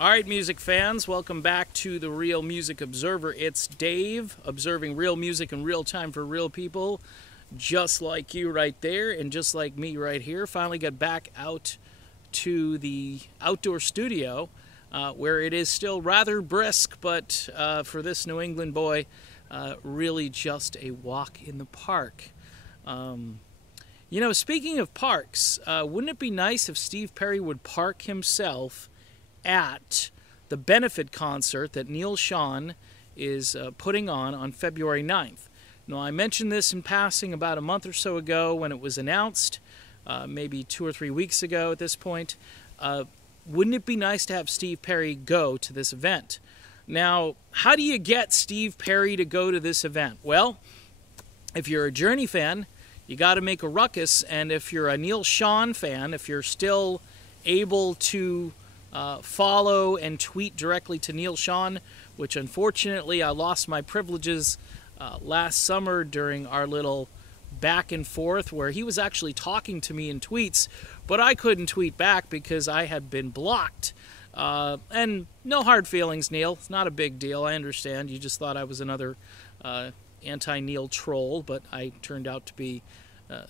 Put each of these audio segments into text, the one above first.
All right, music fans, welcome back to the Real Music Observer. It's Dave, observing real music in real time for real people, just like you right there and just like me right here. Finally got back out to the outdoor studio where it is still rather brisk, but for this New England boy, really just a walk in the park. You know, speaking of parks, wouldn't it be nice if Steve Perry would park himself at the benefit concert that Neal Schon is putting on February 9th. Now, I mentioned this in passing about a month or so ago when it was announced, maybe 2 or 3 weeks ago at this point. Wouldn't it be nice to have Steve Perry go to this event? Now, how do you get Steve Perry to go to this event? Well, if you're a Journey fan, you got to make a ruckus, and if you're a Neal Schon fan, if you're still able to follow and tweet directly to Neal Schon, which unfortunately I lost my privileges last summer during our little back and forth where he was actually talking to me in tweets, but I couldn't tweet back because I had been blocked. And no hard feelings, Neal. It's not a big deal. I understand. You just thought I was another anti-Neal troll, but I turned out to be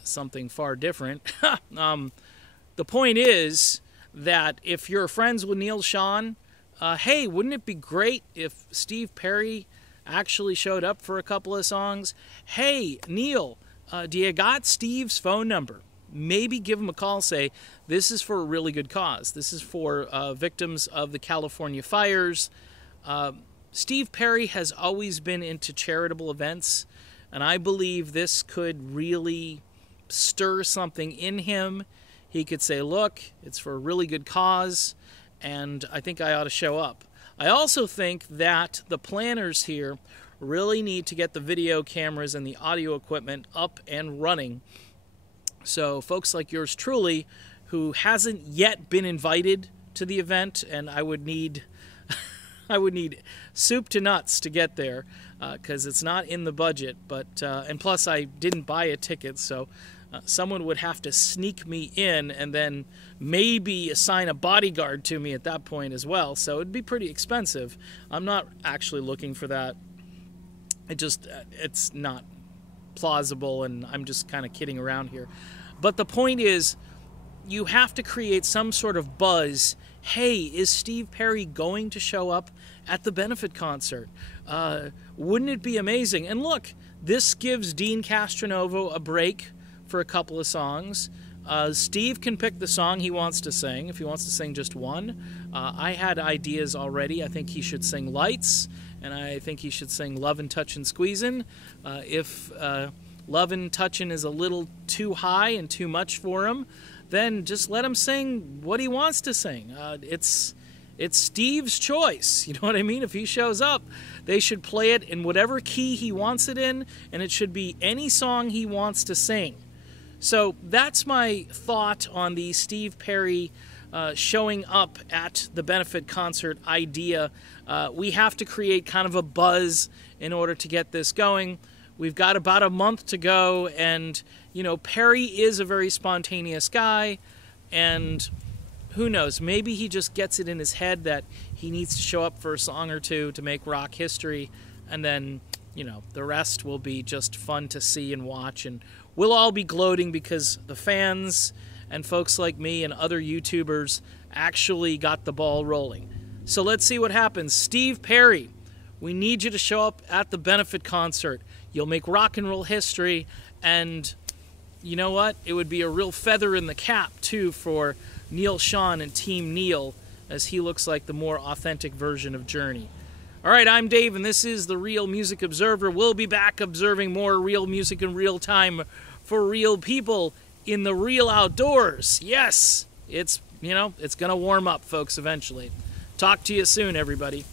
something far different. The point is that if you're friends with Neal Schon, hey, wouldn't it be great if Steve Perry actually showed up for a couple of songs? Hey, Neal, do you got Steve's phone number? Maybe give him a call, say, this is for a really good cause. This is for victims of the California fires. Steve Perry has always been into charitable events, and I believe this could really stir something in him. He could say, look, it's for a really good cause, and I think I ought to show up. I also think that the planners here really need to get the video cameras and the audio equipment up and running. So folks like yours truly, who hasn't yet been invited to the event, and I would need I would need soup to nuts to get there because it's not in the budget. But and plus I didn't buy a ticket, so someone would have to sneak me in and then maybe assign a bodyguard to me at that point as well. So it'd be pretty expensive. I'm not actually looking for that. It's not plausible, and I'm just kind of kidding around here. But the point is, you have to create some sort of buzz. Hey, is Steve Perry going to show up at the benefit concert? Wouldn't it be amazing? And look, this gives Dean Castronovo a break for a couple of songs. Steve can pick the song he wants to sing, if he wants to sing just one. I had ideas already. I think he should sing Lights, and I think he should sing Lovin', Touchin', Squeezin'. If Lovin', Touchin' is a little too high and too much for him, then just let him sing what he wants to sing. It's Steve's choice, you know what I mean? If he shows up, they should play it in whatever key he wants it in, and it should be any song he wants to sing. So that's my thought on the Steve Perry showing up at the benefit concert idea. We have to create kind of a buzz in order to get this going. We've got about a month to go, and, you know, Perry is a very spontaneous guy, and who knows, maybe he just gets it in his head that he needs to show up for a song or two to make rock history, and then, you know, the rest will be just fun to see and watch, and we'll all be gloating because the fans and folks like me and other YouTubers actually got the ball rolling. So let's see what happens. Steve Perry, we need you to show up at the benefit concert. You'll make rock and roll history, and you know what? It would be a real feather in the cap, too, for Neal Schon and Team Neal, as he looks like the more authentic version of Journey. All right, I'm Dave, and this is the Real Music Observer. We'll be back observing more real music in real time for real people in the real outdoors. Yes, it's going to warm up, folks, eventually. Talk to you soon, everybody.